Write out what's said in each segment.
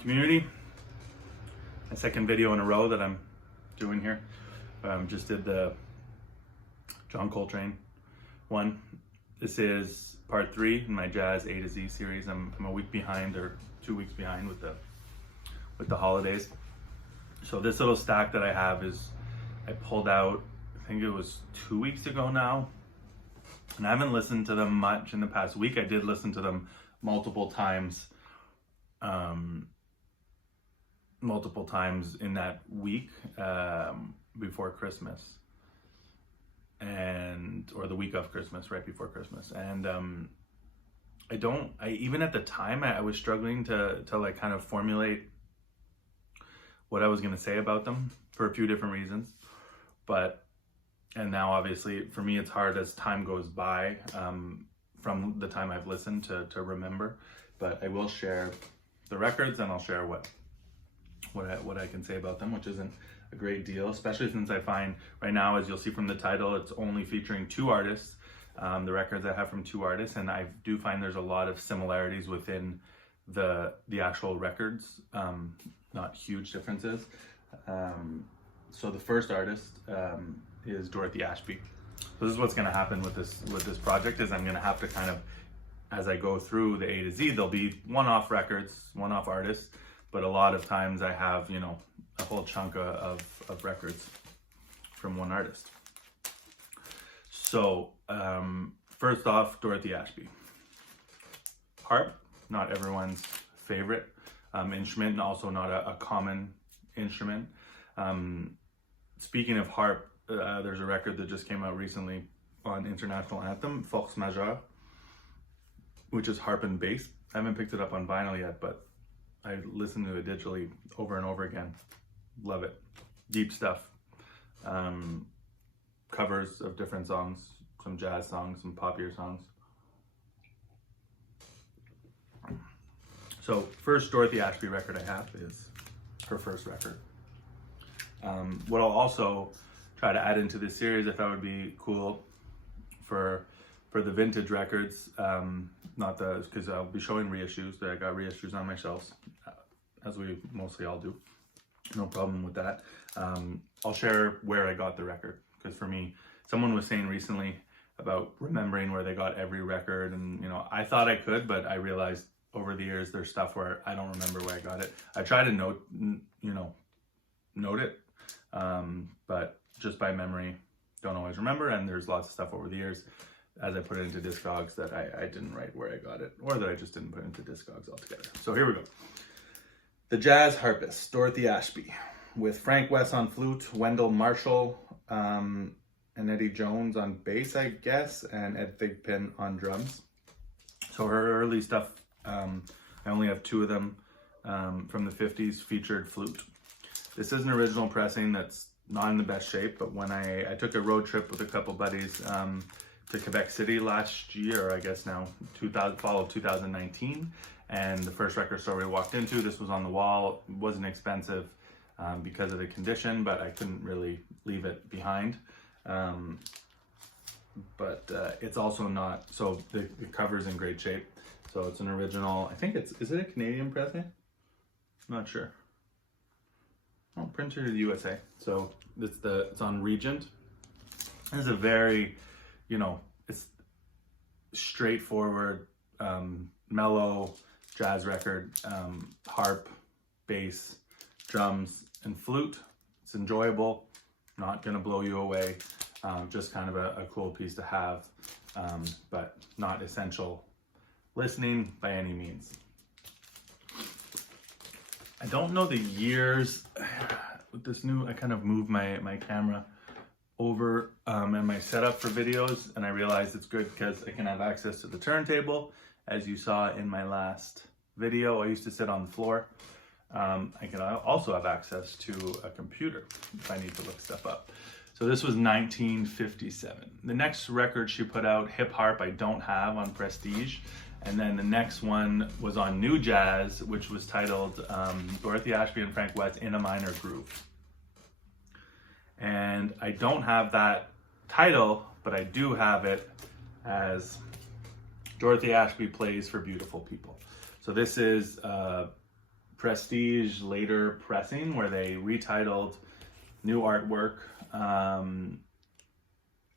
community. My second video in a row that I'm doing here. Just did the John Coltrane one. This is part 3 in my jazz A to Z series. I'm a week behind, or 2 weeks behind with the holidays. So this little stack that I have is, I pulled out, I think it was 2 weeks ago now. And I haven't listened to them much in the past week. I did listen to them multiple times in that week before Christmas, or the week of Christmas, right before Christmas. And even at the time, I was struggling to like kind of formulate what I was going to say about them for a few different reasons. And now obviously for me, it's hard as time goes by, from the time I've listened to remember. But I will share the records, and I'll share what I can say about them, which isn't a great deal, especially since I find right now, as you'll see from the title, it's only featuring 2 artists, the records I have from 2 artists, and I do find there's a lot of similarities within the actual records, not huge differences. So the first artist is Dorothy Ashby. So this is what's going to happen with this project, is I'm going to have to kind of, as I go through the A to Z, there'll be one-off records, one-off artists, but a lot of times I have, a whole chunk of records from one artist. So first off, Dorothy Ashby. Harp, not everyone's favorite instrument, and also not a common instrument. Speaking of harp, there's a record that just came out recently on International Anthem, Force Majeure, which is harp and bass. I haven't picked it up on vinyl yet, but I listened to it digitally over and over again. Love it. Deep stuff. Covers of different songs, some jazz songs, some poppier songs. So first Dorothy Ashby record I have is her first record. What I'll also try to add into this series, if that would be cool for the vintage records, because I'll be showing reissues. I got reissues on my shelves, as we mostly all do. No problem with that. I'll share where I got the record, because for me, someone was saying recently about remembering where they got every record, and I thought I could, but I realized over the years there's stuff where I don't remember where I got it. I try to note it, but just by memory, don't always remember. And there's lots of stuff over the years, as I put it into Discogs, that I didn't write where I got it, or that I just didn't put into Discogs altogether. So here we go. The Jazz Harpist, Dorothy Ashby, with Frank West on flute, Wendell Marshall, and Eddie Jones on bass, I guess, and Ed Thigpen on drums. So her early stuff, I only have 2 of them from the 50s, featured flute. This is an original pressing that's not in the best shape, but when I took a road trip with a couple buddies to Quebec City last year, I guess now, fall of 2019, and the first record store we walked into, this was on the wall. It wasn't expensive because of the condition, but I couldn't really leave it behind. But it's also not, so the cover's in great shape. So it's an original, I think is it a Canadian pressing? Not sure. Oh, printed in the USA. So it's on Regent. It's a very, it's straightforward, mellow jazz record, harp, bass, drums, and flute. It's enjoyable, not gonna blow you away, just kind of a cool piece to have, but not essential listening by any means. I don't know the years with this new, I kind of moved my camera over and my setup for videos, and I realized it's good because I can have access to the turntable. As you saw in my last video, I used to sit on the floor. I can also have access to a computer if I need to look stuff up. So this was 1957. The next record she put out, Hip Harp, I don't have on Prestige. And then the next one was on New Jazz, which was titled Dorothy Ashby and Frank West in a Minor Groove. And I don't have that title, but I do have it as Dorothy Ashby Plays for Beautiful People. So this is prestige later pressing where they retitled new artwork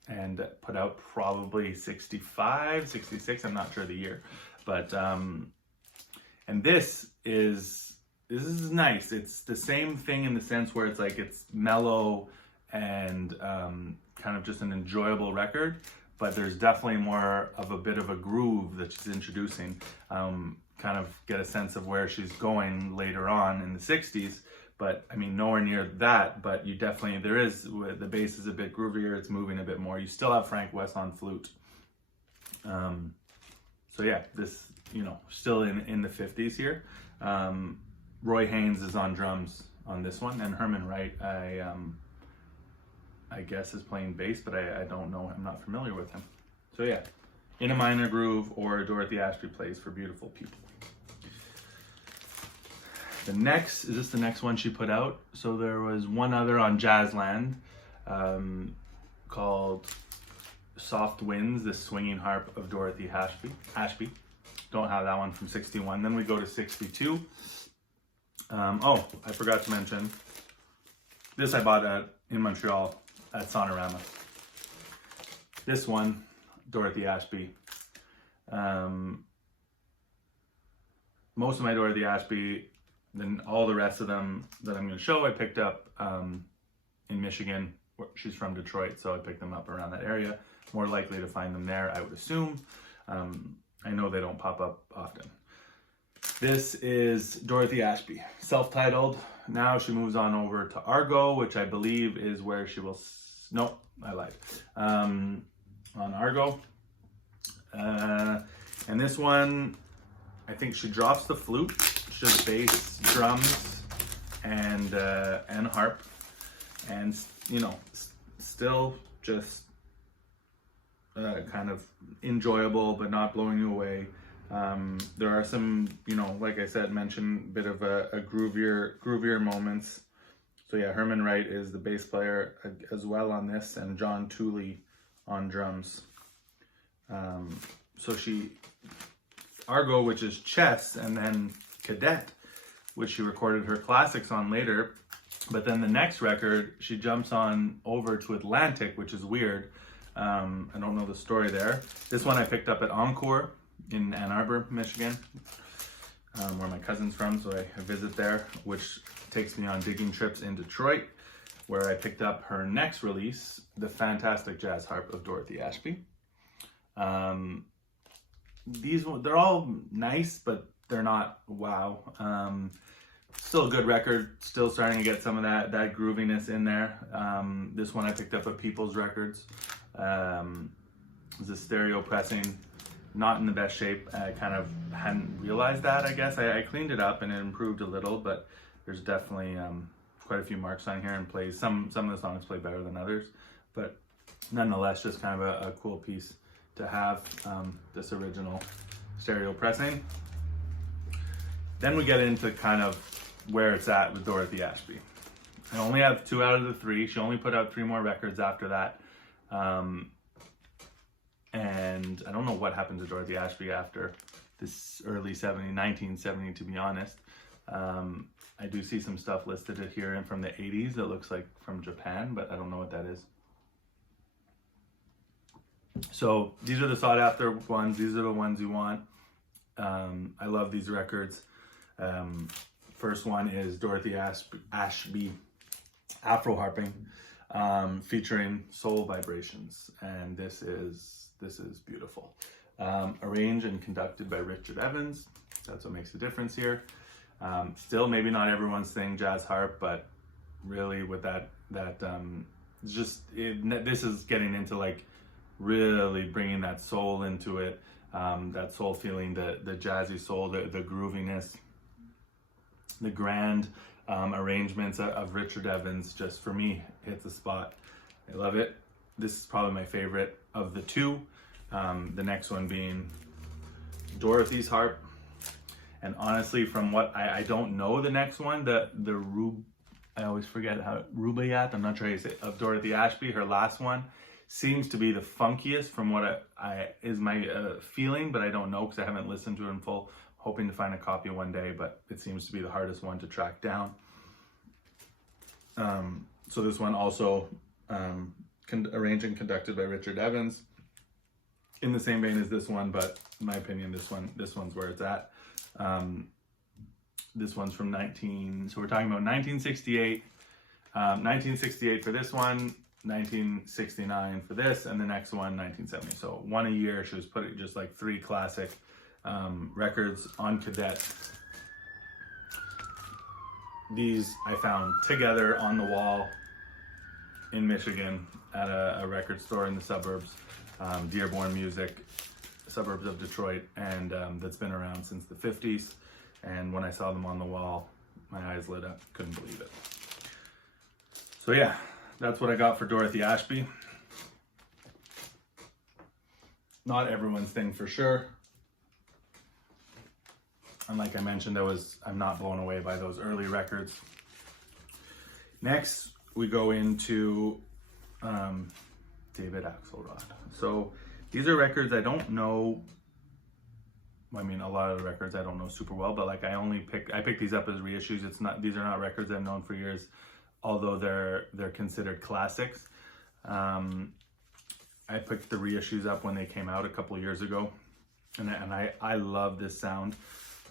and put out probably 65, 66, I'm not sure the year. But, and this is nice. It's the same thing in the sense where it's like, it's mellow and kind of just an enjoyable record, but there's definitely more of a bit of a groove that she's introducing. Kind of get a sense of where she's going later on in the 60s, but I mean, nowhere near that, but you definitely, the bass is a bit groovier, it's moving a bit more. You still have Frank West on flute. So yeah, this, you know, still in the 50s here. Roy Haynes is on drums on this one, and Herman Wright, I guess is playing bass, but I don't know, I'm not familiar with him. So yeah, In a Minor Groove, or Dorothy Ashby Plays for Beautiful People. The next, is this the next one she put out? So there was one other on Jazzland called Soft Winds, the Swinging Harp of Dorothy Ashby. Don't have that one from 61. Then we go to 62. Oh, I forgot to mention, this I bought in Montreal at Sonorama. This one, Dorothy Ashby. Most of my Dorothy Ashby, then all the rest of them that I'm going to show, I picked up in Michigan. She's from Detroit, so I picked them up around that area. More likely to find them there, I would assume. I know they don't pop up often. This is Dorothy Ashby, self-titled. Now she moves on over to Argo, which I believe is where she will... No, I lied. On Argo. And this one, I think she drops the flute. She does bass, drums, and harp. And, you know, still just kind of enjoyable, but not blowing you away. There are some, you know, like I said, mentioned a bit of a groovier moments. So yeah, Herman Wright is the bass player as well on this, and John Tooley on drums. So Argo, which is Chess, and then Cadet, which she recorded her classics on later. But then the next record, she jumps on over to Atlantic, which is weird. I don't know the story there. This one I picked up at Encore in Ann Arbor, Michigan, where my cousin's from, so I visit there, which takes me on digging trips in Detroit, where I picked up her next release, The Fantastic Jazz Harp of Dorothy Ashby. They're all nice, but they're not wow. Still a good record, still starting to get some of that grooviness in there. This one I picked up at People's Records. It was a stereo pressing, not in the best shape. I kind of hadn't realized that, I guess. I cleaned it up and it improved a little, but there's definitely quite a few marks on here, and plays some of the songs play better than others, but nonetheless, just kind of a cool piece to have, this original stereo pressing. Then we get into kind of where it's at with Dorothy Ashby. I only have 2 out of the 3. She only put out 3 more records after that. And I don't know what happened to Dorothy Ashby after this early 1970, to be honest. I do see some stuff listed here and from the 80s that looks like from Japan, but I don't know what that is. So these are the sought after ones. These are the ones you want. I love these records. First one is Dorothy Ashby Afro Harping, featuring Soul Vibrations, and this is beautiful. Arranged and conducted by Richard Evans. That's what makes the difference here. Still, maybe not everyone's thing, jazz harp, but really with this is getting into like really bringing that soul into it, that soul feeling, the jazzy soul, the grooviness, the grand arrangements of Richard Evans. Just for me, hits the spot. I love it. This is probably my favorite of the 2. The next one being Dorothy's harp. And honestly, from what I don't know the next one, I always forget how, Rubaiyat, I'm not sure how you say it, of Dorothy Ashby, her last one, seems to be the funkiest from what is my feeling, but I don't know because I haven't listened to it in full hoping to find a copy one day, but it seems to be the hardest one to track down. So this one also arranged and conducted by Richard Evans, in the same vein as this one, but in my opinion, this one's where it's at. This one's from so we're talking about 1968, 1968 for this one, 1969 for this, and the next one 1970. So one a year. She was putting just like 3 classic records on cadet. These I found together on the wall in Michigan at a record store in the suburbs, Dearborn Music, suburbs of Detroit, and that's been around since the 50s. And when I saw them on the wall, my eyes lit up. Couldn't believe it. So yeah, that's what I got for Dorothy Ashby. Not everyone's thing for sure. And like I mentioned, I'm not blown away by those early records. Next, we go into David Axelrod. So these are records I don't know. I mean, a lot of the records I don't know super well, but like I picked these up as reissues. These are not records I've known for years, although they're considered classics. I picked the reissues up when they came out a couple of years ago, and I love this sound.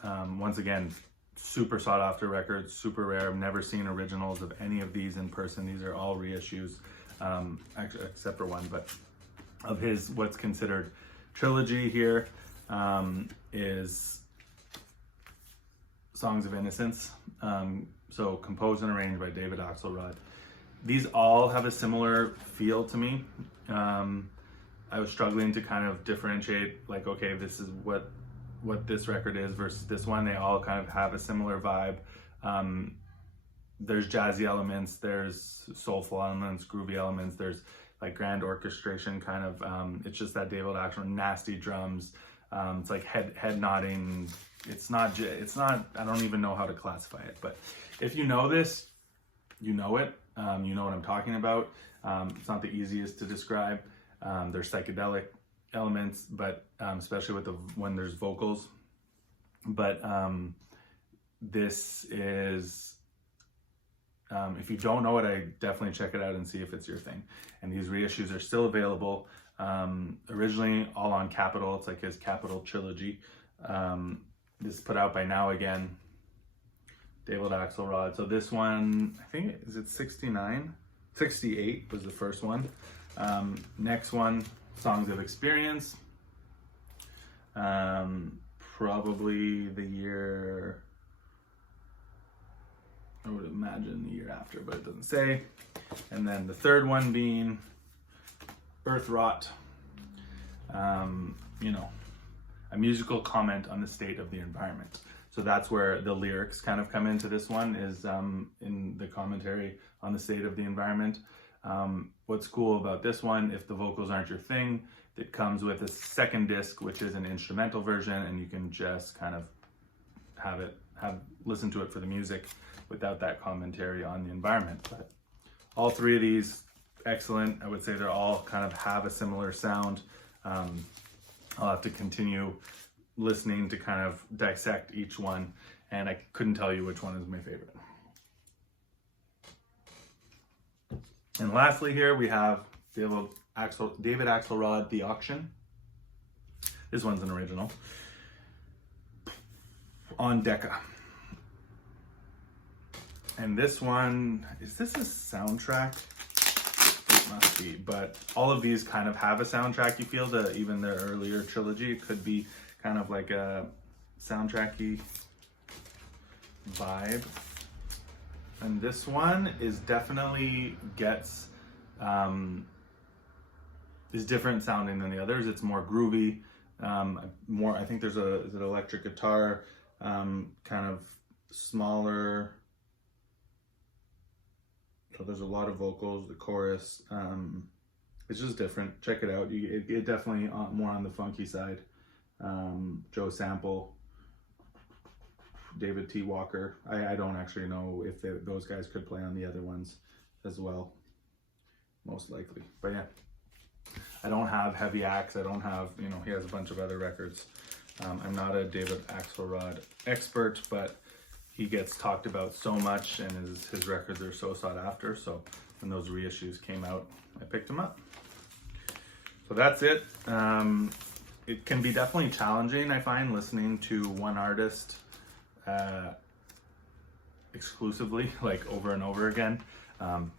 Once again, super sought after records, super rare. I've never seen originals of any of these in person. These are all reissues, actually, except for one, but of his what's considered trilogy here is Songs of Innocence. So composed and arranged by David Axelrod. These all have a similar feel to me. I was struggling to kind of differentiate, like, okay, this is what this record is versus this one. They all kind of have a similar vibe. There's jazzy elements, there's soulful elements, groovy elements, there's like grand orchestration kind of, it's just that David Axelrod, nasty drums. It's like head nodding. It's not, I don't even know how to classify it, but if you know this, you know it. You know what I'm talking about. It's not the easiest to describe. There's psychedelic elements, but especially when there's vocals. But this is, if you don't know it, I definitely check it out and see if it's your thing. And these reissues are still available. Originally all on Capitol. It's like his Capitol trilogy. This is put out by Now Again, David Axelrod. So this one, I think, is it 69? 68 was the first one. Next one, Songs of Experience. Probably the year, I would imagine the year after, but it doesn't say. And then the third one being Earth Rot. You know, a musical comment on the state of the environment. So that's where the lyrics kind of come into this one, is in the commentary on the state of the environment. What's cool about this one, if the vocals aren't your thing, it comes with a second disc, which is an instrumental version, and you can just kind of listen to it for the music without that commentary on the environment. But all 3 of these, excellent. I would say they're all kind of have a similar sound. I'll have to continue listening to kind of dissect each one, and I couldn't tell you which one is my favorite. And lastly here we have David Axelrod, The Auction. This one's an original. On Decca. And this one, is this a soundtrack? It must be, but all of these kind of have a soundtrack. You feel even the earlier trilogy could be kind of like a soundtracky vibe. And this one is definitely is different sounding than the others. It's more groovy, I think there's is it electric guitar, kind of smaller. So there's a lot of vocals, the chorus. It's just different. Check it out. It definitely more on the funky side. Joe Sample, David T. Walker. I don't actually know if those guys could play on the other ones as well. Most likely. But yeah, I don't have Heavy Axe. I don't have, he has a bunch of other records. I'm not a David Axelrod expert, but he gets talked about so much, and his records are so sought after. So when those reissues came out, I picked them up. So that's it. It can be definitely challenging, I find, listening to one artist exclusively, like over and over again.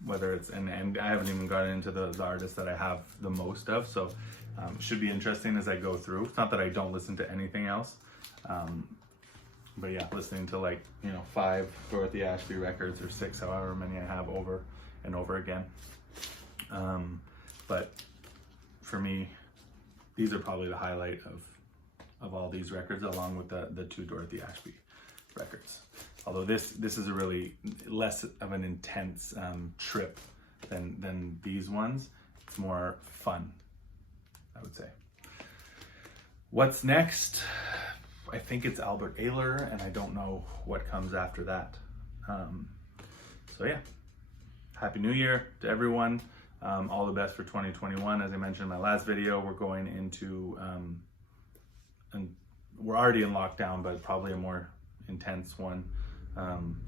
Whether it's, and I haven't even gotten into the artists that I have the most of, so it should be interesting as I go through. It's not that I don't listen to anything else, but yeah, listening to, like, 5 Dorothy Ashby records, or 6, however many I have, over and over again. But for me, these are probably the highlight of all these records, along with the 2 Dorothy Ashby records. Although this is a really less of an intense trip than these ones. It's more fun, I would say. What's next? I think it's Albert Ayler, and I don't know what comes after that. So yeah, Happy New Year to everyone. All the best for 2021. As I mentioned in my last video, we're going into, and we're already in lockdown, but probably a more intense one.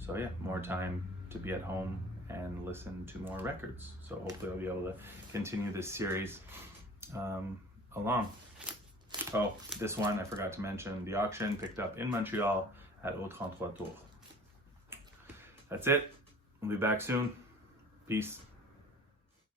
So yeah, more time to be at home and listen to more records. So hopefully I'll be able to continue this series along. Oh, this one I forgot to mention, the auction picked up in Montreal at AtoZ. That's it. We'll be back soon. Peace.